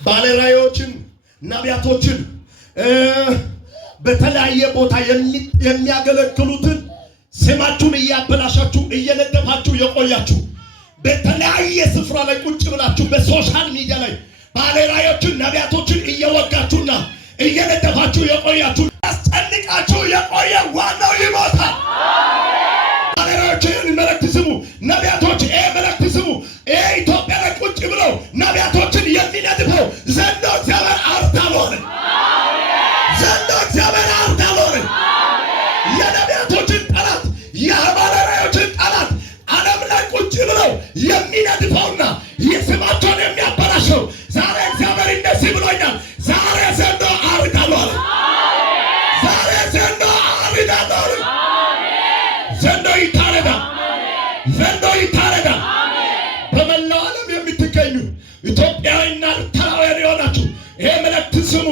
ባለራእዮችን ነቢያቶችን በተለያየ ቦታ የሚያገለግሉትን ስማችሁን እያበላሻችሁ እየነደፋችሁ የቆያችሁ በተለያየ ስፍራ ላይ ቁጭ ብላችሁ በሶሻል ሚዲያ ላይ ባለራእዮችን ነቢያቶችን እየወጋችሁና እየነደፋችሁ የቆያችሁ ያስጨንቃችሁ የቆየ ዋናው ይሞታል። ባለራእዮችን መልእክት ስሙ፣ ነቢያቶች መልእክት ስሙ። ኢትዮጵያ ላይ ቁጭ ብለው ነቢያቶችን የሚነድፈው ዘንዶ እግዚአብሔር አርዳሎን ዘንዶ እግዚአብሔር አርዳሎን የነቢያቶችን ጠላት የባለራእዮችን ጠላት ዓለም ላይ ቁጭ ብለው የሚነድፈውና የስማቸውን የሚያበላሸው ዛሬ እግዚአብሔር እንደዚህ ብሎኛል። ዛሬ ዘንዶ አርዳሎን ዛሬ ዘንዶ አርዳሎን ዘንዶ ይታረዳ ዘንዶ ይታረዳ። በመላው ዓለም የምትገኙ ኢትዮጵያዊና ኤርትራውያን የሆናችሁ ይሄ መልእክት ስሙ።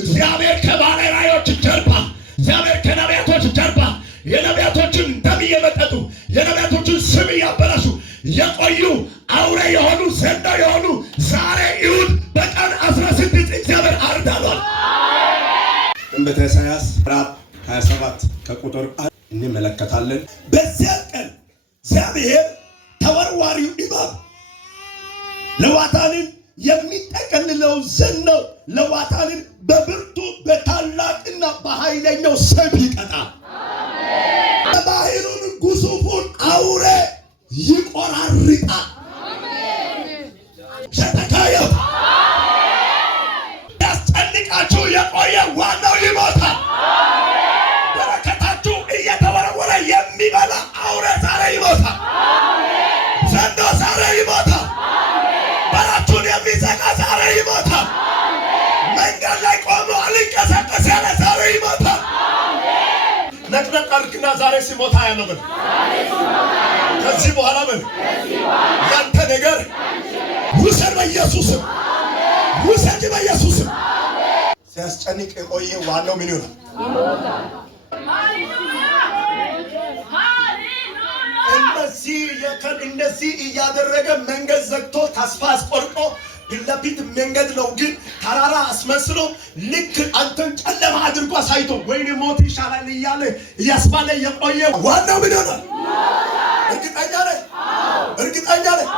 እግዚአብሔር ከባለራእዮች ጀርባ፣ እግዚአብሔር ከነቢያቶች ጀርባ የነቢያቶችን ደም እየመጠጡ የነቢያቶችን ስም እያበላሹ የቆዩ አውሬ የሆኑ ዘንዶ የሆኑ ዛሬ ይሁድ በቀን 16 እግዚአብሔር አርዳሏል። ትንቢተ ኢሳይያስ ምዕራፍ 27 ከቁጥር 1 እንመለከታለን። በዚያ ቀን እግዚአብሔር ተወርዋሪው እባብ ለዋታንን የሚጠቀልለው ዘንዶ ለዋታንን በብርቱ በታላቅና በኃይለኛው ሰይፍ ይቀጣል። ባህሩን ግዙፉን አውሬ ይቆራርጣል። ሸተካየው ያስጨንቃችሁ የቆየ ዋናው ይሞታል። በረከታችሁ እየተወረወረ የሚበላ አውሬ ዛሬ ይሞታል። ዘንዶ ዛሬ ይሞታል። በራችሁን የሚዘጋ ዛሬ ይሞታል። መንገድ ላይ ቆሞ አልንቀሳቀስ ያለ ዛሬ ይሞታል። ነቅነቅ አድርግና ዛሬ ሲሞታ ያለው ምን ከዚህ በኋላ ምን ያንተ ነገር ውሰድ በኢየሱስም ውሰድ በኢየሱስም። ሲያስጨንቅ የቆየ ዋናው ምን ይሆናል? እንደዚህ እያደረገ መንገድ ዘግቶ ተስፋ አስቆርጦ ፊት መንገድ ነው ግን ተራራ አስመስሎ ልክ አንተን ጨለማ አድርጎ አሳይቶ ወይኔ ሞት ይሻላል እያለ እያስባለ የቆየ ዋናው ምን ይሆናል? እርግጠኛ ነኝ እርግጠኛ ነኝ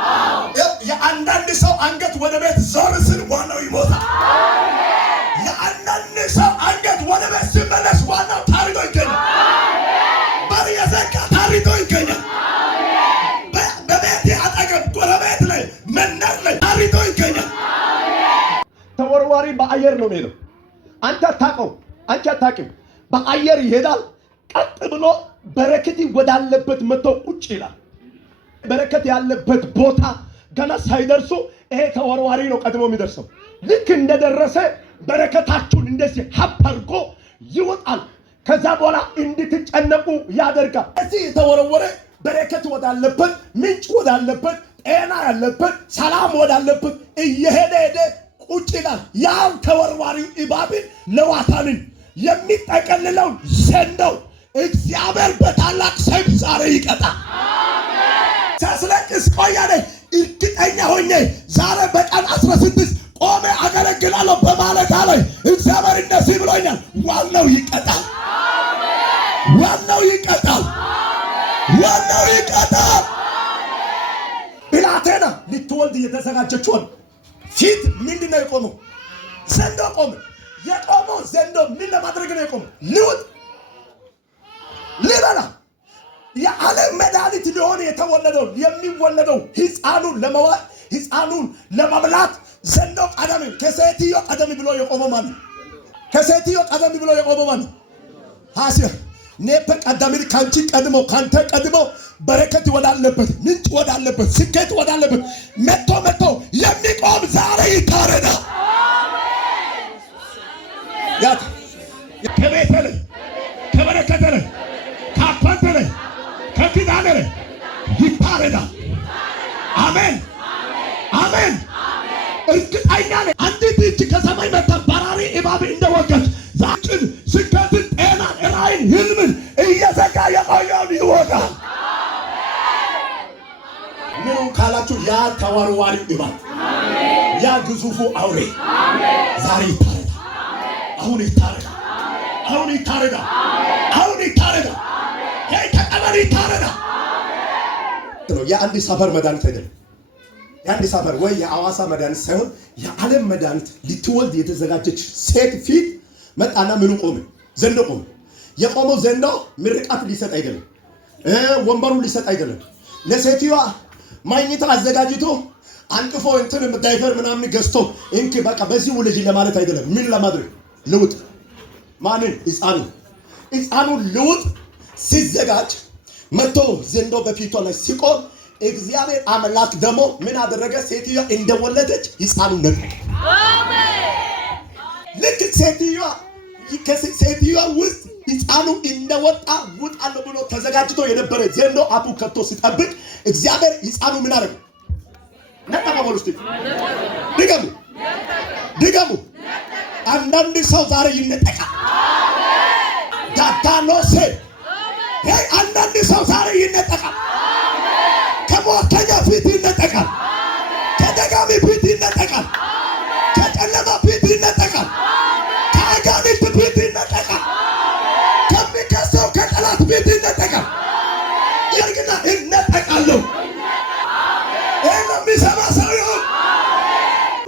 የአንዳንድ ሰው አንገት ወደ ቤት ዞር ስል ዋናው ይሞታል። የአንዳንድ ሰው አንገት ወደ ቤት ሲመለስ ዋናው ታሪዶ ይገኛል። በር የዘጋ ታሪዶ ይገኛል። በቤት አጠገብ ጎረቤት ላይ መንደር ላይ ታሪዶ ይገኛል። ተወርዋሪ በአየር ነው የሚሄደው። አንተ አታውቀው፣ አንቺ አታውቂው። በአየር ይሄዳል። ቀጥ ብሎ በረከት ወዳለበት መጥቶ ቁጭ ይላል። በረከት ያለበት ቦታ ገና ሳይደርሱ ይሄ ተወርዋሪ ነው ቀድሞ የሚደርሰው። ልክ እንደደረሰ በረከታችሁን እንደዚህ ሀብ አድርጎ ይወጣል። ከዛ በኋላ እንድትጨነቁ ያደርጋል። እዚህ የተወረወረ በረከት ወዳለበት፣ ምንጭ ወዳለበት፣ ጤና ያለበት፣ ሰላም ወዳለበት እየሄደ ሄደ ቁጭ ይላል። ያው ተወርዋሪው እባብን ለዋታንን የሚጠቀልለውን ዘንዶው እግዚአብሔር በታላቅ ሰይፍ ዛሬ ይቀጣል። ሲያስለቅስ ቆያለ። እርግጠኛ ሆኜ ዛሬ በቀን 16 ቆሜ አገለግላለሁ በማለዳ ላይ እግዚአብሔር እንደዚህ ብሎኛል። ዋናው ይቀጣል። ዋናው ይቀጣል። ዋናው ይቀጣል። ብላቴና ልትወልድ የተዘጋጀችውን ፊት ምንድነው የቆመው? ዘንዶ ቆመ። የቆመው ዘንዶ ምን ለማድረግ ነው የቆመው? ሊውጥ ሊበላ የዓለም መድኃኒት ሊሆን የተወለደው የሚወለደው ሕፃኑን ለመብላት ዘንዶ ቀደም ከሴትዮ ቀደም ብሎ የቆመው ማን ነው? ከሴትዮ ቀደም ብሎ የቆመው ማን ነው? ሐሲያ ኔፐ ቀደም ካንቺ ቀድሞ ካንተ ቀድሞ በረከት ወዳለበት ምንጭ ወዳለበት ስኬት ወዳለበት መጥቶ የሚቆም ዛሬ ይታረዳ። ያት ከቤተ ላይ ከበረከተ ላይ ካፓንተ ላይ ከኪዳነ ላይ ይታረዳ። አሜን አሜን። እርግጠኛ ነኝ አንዲት እጅ ከሰማይ መጣ በራሪ እባብ እንደወጋች ዛጭን ስኬትን ጤናን ራዕይን ህልምን እየዘጋ የቆየውን ይወጋል። ምን ካላችሁ ያ ተወርዋሪው እባብ ያ ግዙ ግዙፉ አውሬ ዛሬ ይታረዳ። አሁን ይታረዳ። አሁን ይታረዳ። አሁን ይታረዳ። ተቀበል። ይታረዳ። የአንድ ሰፈር መድኃኒት አይደለም። የአንድ ሰፈር ወይ የአዋሳ መድኃኒት ሳይሆን የዓለም መድኃኒት ልትወልድ የተዘጋጀች ሴት ፊት መጣና ምኑ ቆመ? ዘንዶ ቆመ። የቆመው ዘንዶ ምርቃት ሊሰጥ አይደለም፣ ወንበሩ ሊሰጥ አይደለም። ለሴትዮዋ ማግኘት አዘጋጅቶ አንጥፎ እንትን ዳይፐር ምናምን ገዝቶ እንክ በቃ በዚህ ውልጅ ለማለት አይደለም። ምን ለማድረግ ልውጥ? ማንን? ሕፃኑ ልውጥ ሲዘጋጅ መጥቶ ዘንዶ በፊቷ ላይ ሲቆም እግዚአብሔር አምላክ ደግሞ ምን አደረገ? ሴትዮዋ እንደወለደች ሕፃኑ ነጠቀ። ልክ ሴትዮዋ ውስጥ ሕፃኑ እንደወጣ ውጣለሁ ብሎ ተዘጋጅቶ የነበረ ዘንዶ አፉ ከቶ ሲጠብቅ እግዚአብሔር ሕፃኑ ምን አደረገ? ነጠቀ። ወልስቲ ድገሙ። አንዳንድ ሰው ዛሬ ይነጠቃል። ዳዳኖሴ አንዳንድ ሰው ዛሬ ይነጠቃል። ከሞተኛ ፊት ይነጠቃል። ከደጋሚ ፊት ይነጠቃል። ከጨለማ ፊት ይነጠቃል። ከአጋንንት ፊት ይነጠቃል። ከሚከሰው ከጠላት ፊት ይነጠቃል። ይርግና ይነጠቃለሁ። ይህን የሚሰማ ሰው ይሁን።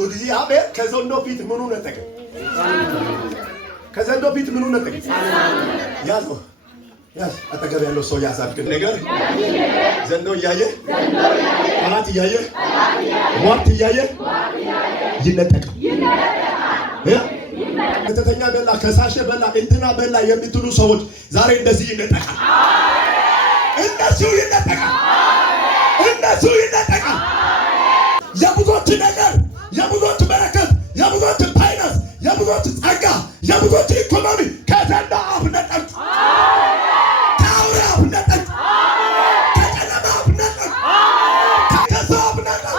እግዚአብሔር ከዘንዶ ፊት ምኑ ነጠቀ? ከዘንዶ ፊት ምኑ ነጠቀ? ያዘው። አጠገብ ያለው ሰው ያዛብክ ነገር ዘንዶ እያየ ጠላት እያየ ሟርት እያየ ይነጠቃል። ከተተኛ በላ ከሳሸ በላ እንትና በላ የምትሉ ሰዎች ዛሬ እንደዚህ ይነጠቃል። እነሱ ይነጠቃል። የብዙዎች ነገር፣ የብዙዎች በረከት፣ የብዙዎች ፋይናንስ፣ የብዙዎች ጸጋ፣ የብዙዎች ኢኮኖሚ ከዘንዶ አፍ ነጠቅ። ከአውሬ አፍ ነጠቅ። ከጨለማ አፍ ነጠቅ። ከሰው አፍ ነጠቅ።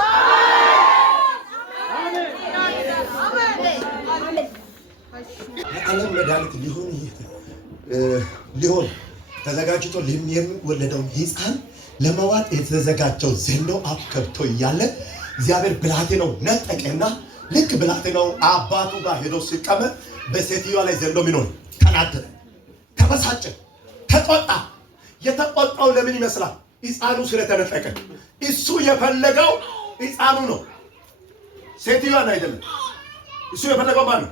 የዓለም መድኃኒት ሊሆን ተዘጋጅቶ የሚወለደውን ሕፃን ለመዋጥ የተዘጋጀው ዘንዶ አፍ ከብቶ እያለ እግዚአብሔር ብላቴናው ነጠቀና ልክ ብላቴናው አባቱ ጋር ሄዶ ሲቀመጥ በሴትዮዋ ላይ ዘንዶ ምን ሆነ? ተናደደ፣ ተበሳጨ፣ ተቆጣ። የተቆጣው ለምን ይመስላል? ሕፃኑ ስለተነጠቀ። እሱ የፈለገው ሕፃኑ ነው፣ ሴትዮዋን አይደለም። እሱ የፈለገው ማን ነው?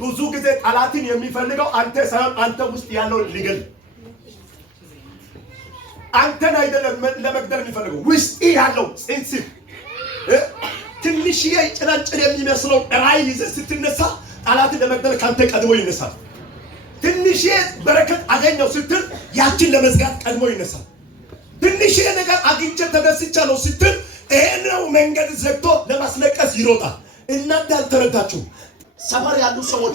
ብዙ ጊዜ ጠላትን የሚፈልገው አንተ ሳይሆን አንተ ውስጥ ያለውን ሊገል፣ አንተን አይደለም ለመግደል የሚፈልገው ውስጥ ያለው ጽንስ። ትንሽዬ ጭላንጭል የሚመስለው ራዕይ ይዘህ ስትነሳ ጠላትን ለመግደል ካንተ ቀድሞ ይነሳል። ትንሽዬ በረከት አገኘው ስትል ያችን ለመዝጋት ቀድሞ ይነሳል። ትንሽዬ ነገር አግኝቼ ተደስቻለሁ ስትል ይሄንን መንገድ ዘግቶ ለማስለቀስ ይሮጣል። እናንተ አልተረዳችሁም። ሰፈር ያሉ ሰዎች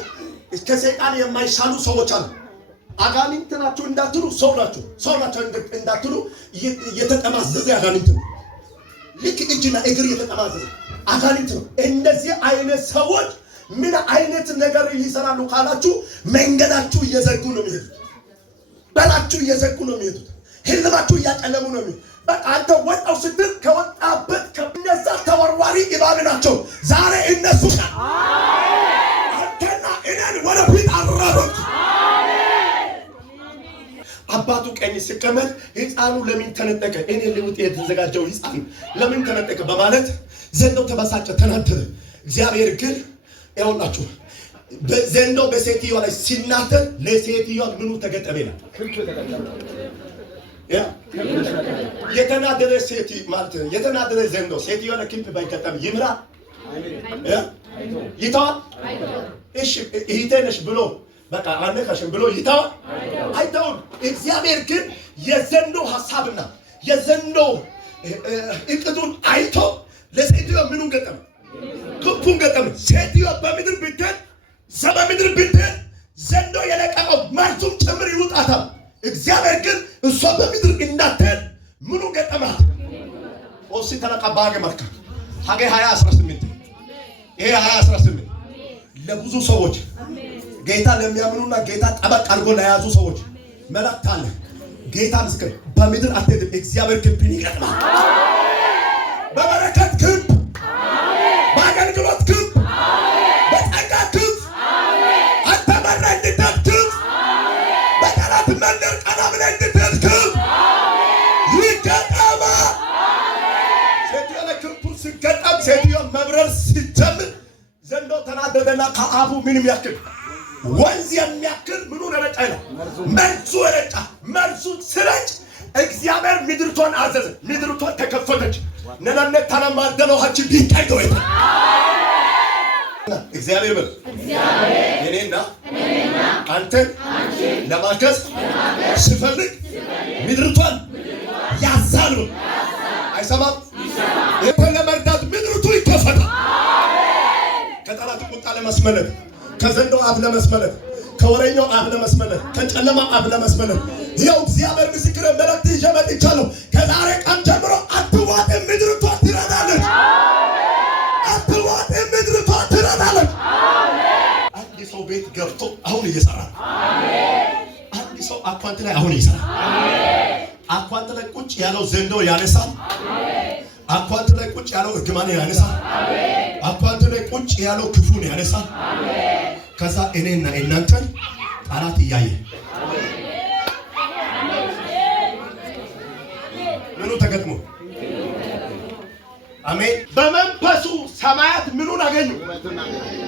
ከሰይጣን የማይሻሉ ሰዎች አሉ። አጋንንት ናቸው እንዳትሉ ሰው ናቸው እንዳትሉ የተጠማዘዘ አጋንንት ነው። ልክ እጅና እግር የተጠማዘዘ አጋንንት ነው። እንደዚህ አይነት ሰዎች ምን አይነት ነገር ይሰራሉ ካላችሁ መንገዳችሁ እየዘጉ ነው የሚሄዱት። በላችሁ እየዘጉ ነው የሚሄዱት። ህልማችሁ እያጨለሙ ነው የሚሄዱት። በቃ አንተ ወጣው ስትል ከወጣበት ከነዛ ተወርዋሪ እባብ ናቸው። ዛሬ እነሱ አንተና እኔን ወደፊት አራሩት። አባቱ ቀኝ ሲቀመጥ ሕፃኑ ለምን ተነጠቀ? እኔ ልውጥ የተዘጋጀው ሕፃን ለምን ተነጠቀ? በማለት ዘንዶ ተበሳጨ፣ ተናደደ። እግዚአብሔር ግን ያውላችሁ ዘንዶ በሴትዮዋ ላይ ሲናደድ ለሴትዮዋ ምኑ ተገጠመ ይላል? የተናደደ ሴት ማለት የተናደደ ዘንዶ ሴትዮዋ ላይ ክንፍ ባይገጠም ይምራል? ይተዋል? እሺ እህቴ ነሽ ብሎ በቃ አነካሽም ብሎ ይተዋል? አይተውም። እግዚአብሔር ግን የዘንዶ ሐሳብና የዘንዶ እቅዱን አይቶ ለሴትዮዋ ምኑን ገጠመ? ክንፉን ገጠመ። ሴትዮዋ በምድር ብትሄድ ዘንዶ የለቀቀው መርዙም ጭምር ይውጣታል። እግዚአብሔር ግን እሷ በምድር እንዳትሄድ ምኑ ገጠማት? ኦሲ ተለቀባገ መርካ ሀገ 2018 ይሄ 2018 ለብዙ ሰዎች ጌታ ለሚያምኑና ጌታ ጠበቅ አድርጎ ለያዙ ሰዎች መልእክት አለ። ጌታ ምስክር፣ በምድር አትሄድም። እግዚአብሔር ክንፍን ይገጥማል። በበረከት ክንፍ፣ በአገልግሎት ክንፍ አምነ እንድትልክም ይገጠማ። ሴትዮ ለክንቱ ሲገጠም ሴትዮ መብረር ሲጀምር ዘንዶ ተናደደና ከአፉ ምንም ያክል ወንዝ የሚያክል ምኑን ረጫ ይላል መርዙ ረጫ። መርዙን ስረጭ እግዚአብሔር ምድርቷን አዘዘ። ምድርቷን ተከፈተች። ነናነ ተናማደለው ሀቺ ቢታይ ነው ይታ እግዚአብሔር በል እኔና አንተን ለማከስ ሲፈልግ ምድርቷን ያዛል። አይሰማም? ይሄን ለመርዳት ምድርቱ ይከፈታል። ከጠላት ቁጣ ለመስመለጥ፣ ከዘንዶ አፍ ለመስመለጥ፣ ከወሬኛው አፍ ለመስመለጥ፣ ከጨለማ አፍ ለመስመለጥ ይኸው እግዚአብሔር ምስክር መልእክት ይዤ መጥቻለሁ። ከዛሬ ቀን ጀምሮ አትዋጥም፣ ምድርቷ ትረዳለች። አትዋጥም፣ ምድርቷ ትረዳለች። አንድ ሰው ቤት ገብቶ አሁን እየሰራ ነው። አንድ ሰው አኳንት ላይ አሁን እየሰራ አኳንት ላይ ቁጭ ያለው ዘንዶ ያነሳል። አኳንት ላይ ቁጭ ያለው እርግማን ያነሳል። አኳንት ላይ ቁጭ ያለው ክፉን ያነሳል። ከዛ እኔና እናንተን ጠላት እያየ ምኑ ተገጥሞ አሜን። በመንፈሱ ሰማያት ምኑን አገኙ?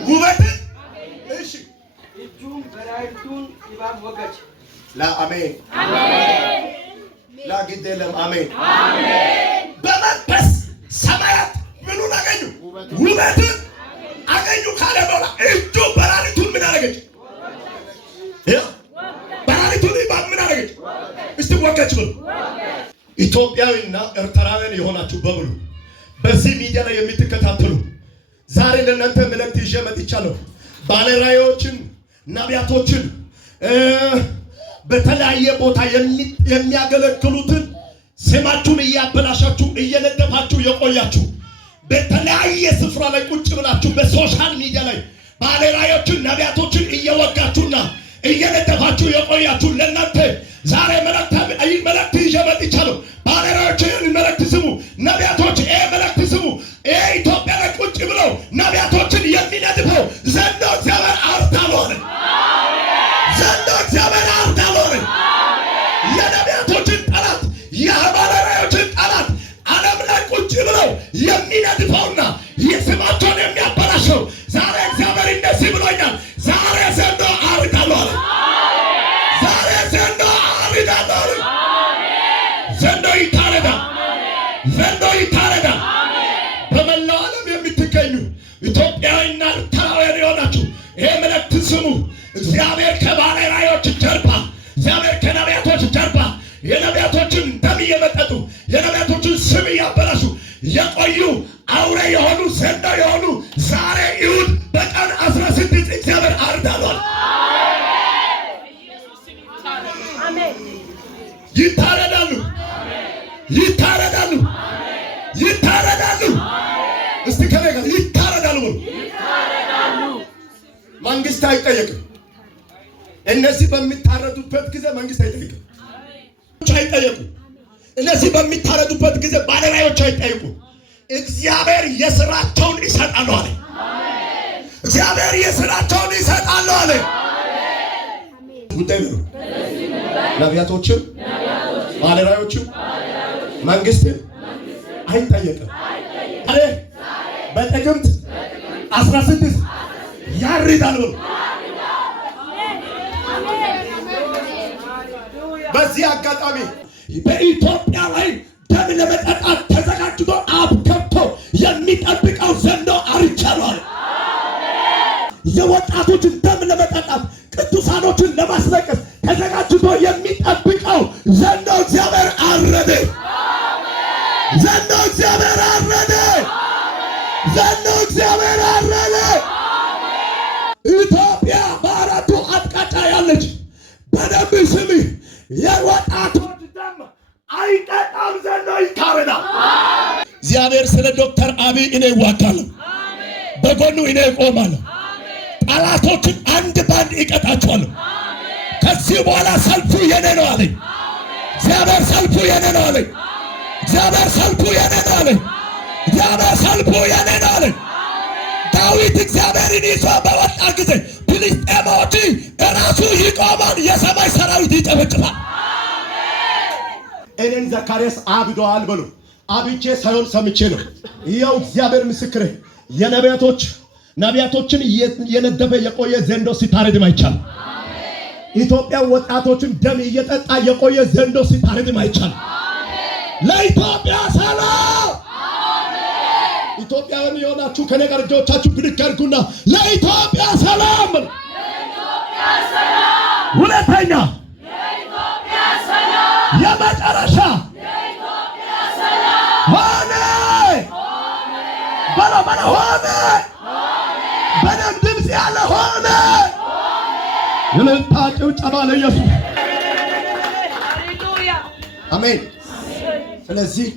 ውበትን። እሺ እጁን በራይቱን ይባብ ወገች ለአሜን አሜን ለግደለም አሜን አሜን። በመንፈስ ሰማያት ምኑን አገኙ? ውበትን አገኙ ካለ በኋላ እጁ በራሪቱን ምን አደረገች? በራሪቱን ይባብ ምን አደረገች? እስቲ ወገች ብሎ ኢትዮጵያዊና ኤርትራውያን የሆናችሁ በሙሉ በዚህ ሚዲያ ላይ የምትከታተሉ ዛሬ ለእናንተ መልእክት ይዤ መጥቻለሁ። ባለራዕዮችን፣ ነቢያቶችን በተለያየ ቦታ የሚያገለግሉትን ስማችሁን እያበላሻችሁ እየነደፋችሁ የቆያችሁ በተለያየ ስፍራ ላይ ቁጭ ብላችሁ በሶሻል ሚዲያ ላይ ባለራዕዮችን፣ ነቢያቶችን እየወጋችሁና እየነደፋችሁ የቆያችሁ ለእናንተ ዛሬ መልእክት ይዤ መጥቻለሁ። ባለራዕዮችን መልእክት ስሙ፣ ነቢያቶች መልእክት ስሙ። ኢትዮጵያ ላይ ቁጭ ብለው ነቢያቶችን የሚነድፈው ዘንዶ እግዚአብሔር አርዳሎን ዘንዶ እግዚአብሔር አርዳሎን የነቢያቶችን ጠላት የባለራዕዮችን ጠላት ዓለም ላይ ቁጭ ብለው የሚነድፈውና የስማቸውን የሚያበላሸው ዛሬ እግዚአብሔር እንደዚህ ብሎኛል። ዛሬ ዘንዶ አርዳሎን ዛሬ ዘንዶ አርዳሎን ዘንዶ ይታረዳል። ዘንዶ ይታረዳል። በመላው ዓለም የምትገኙ ኢትዮጵያዊና ኤርትራውያን የሆናችሁ ይሄ መልእክት ስሙ። እግዚአብሔር ከባለራዕዮች ጀርባ፣ እግዚአብሔር ከነቢያቶች ጀርባ የነቢያቶችን ደም እየመጠጡ የነቢያቶችን ስም እያበላሹ የቆዩ አውሬ የሆኑ ዘንዶ የሆኑ ዛሬ ይሁድ በቀን 16 እግዚአብሔር አርዳሏል። ይታረዳሉ፣ ይታረዳሉ፣ ይታረዳሉ። እስቲ ከኔ ጋር ይታረዳሉ። መንግስት አይጠየቅም። እነዚህ በሚታረዱበት ጊዜ መንግስት አይጠየቅም። አይጠየቁም። እነዚህ በሚታረዱበት ጊዜ ባለራዕዮች አይጠየቁም። እግዚአብሔር የሥራቸውን ይሰጣሉ አለ። እግዚአብሔር የሥራቸውን ይሰጣሉ አለ። ጉዳይ ነው። ነቢያቶችም ባለራዕዮችም መንግስትን አይጠየቅም። አሬ በጥቅምት 16 ያርዳሉ። በዚህ አጋጣሚ በኢትዮጵያ ላይ ደም ለመጠጣት ተዘጋጅቶ አፍ ከብቶ የሚጠብቀው ዘንዶ አርቻለሁ። የወጣቶችን ደም ለመጠጣት ቅዱሳኖችን ለማስለቀስ ተዘጋጅቶ የሚጠብቀው ዘንዶ እግዚአብሔር አረደ። ዘንዶ እግዚአብሔር አረደ። ዘንዶ እግዚአብሔር አረደ። ኢትዮጵያ በአራቱ አቅጣጫ ያለች በደንብ ስሚ። የወጣቶች ደም አይጠጣም፣ ዘንዶ ይታረዳል። እግዚአብሔር ስለ ዶክተር አብይ እኔ እዋጋለሁ፣ በጎኑ እኔ እቆማለሁ። ጠላቶችን አንድ ባንድ ይቀጣቸዋለሁ። ከዚህ በኋላ ሰልፉ የኔ ነው አለኝ እግዚአብሔር። ሰልፉ የኔ ነው አለኝ እግዚአብሔር። ሰልፉ የኔ ነው አለኝ እግዚአብሔር። ሰልፉ የኔ ነው አለኝ። ዳዊት እግዚአብሔርን ይዞ በወጣ ጊዜ ፍልስጤሞች እራሱ ይቆማል፣ የሰማይ ሰራዊት ይጨበጭባል። እኔን ዘካርያስ አብዷል በሉ። አብቼ ሳይሆን ሰምቼ ነው። ይኸው እግዚአብሔር ምስክሬ ነቢያቶችን የነደፈ የቆየ ዘንዶ ሲታረድም አይቻልም። ኢትዮጵያ ወጣቶችን ደም እየጠጣ የቆየ ዘንዶ ሲታረድም አይቻልም። ለኢትዮጵያ ሰላም! ኢትዮጵያውያን የሆናችሁ ከኔ ጋር እጆቻችሁ ብድግ አድርጉና ለኢትዮጵያ ሰላም! ሁለተኛ የመጨረሻ ሆነ በላ ሆነ በደም ድምፅ ያለ ሆነ። የለንታ ጭብጨባ ለኢየሱስ አሜን። ስለዚህ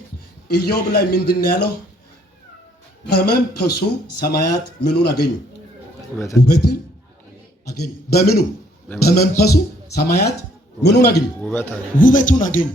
ኢዮብ ላይ ምንድን ያለው? በመንፈሱ ሰማያት ምኑን አገኙ? ውበትን አገኙ። በምኑ? በመንፈሱ ሰማያት ምኑን አገኙ? ውበቱን አገኙ።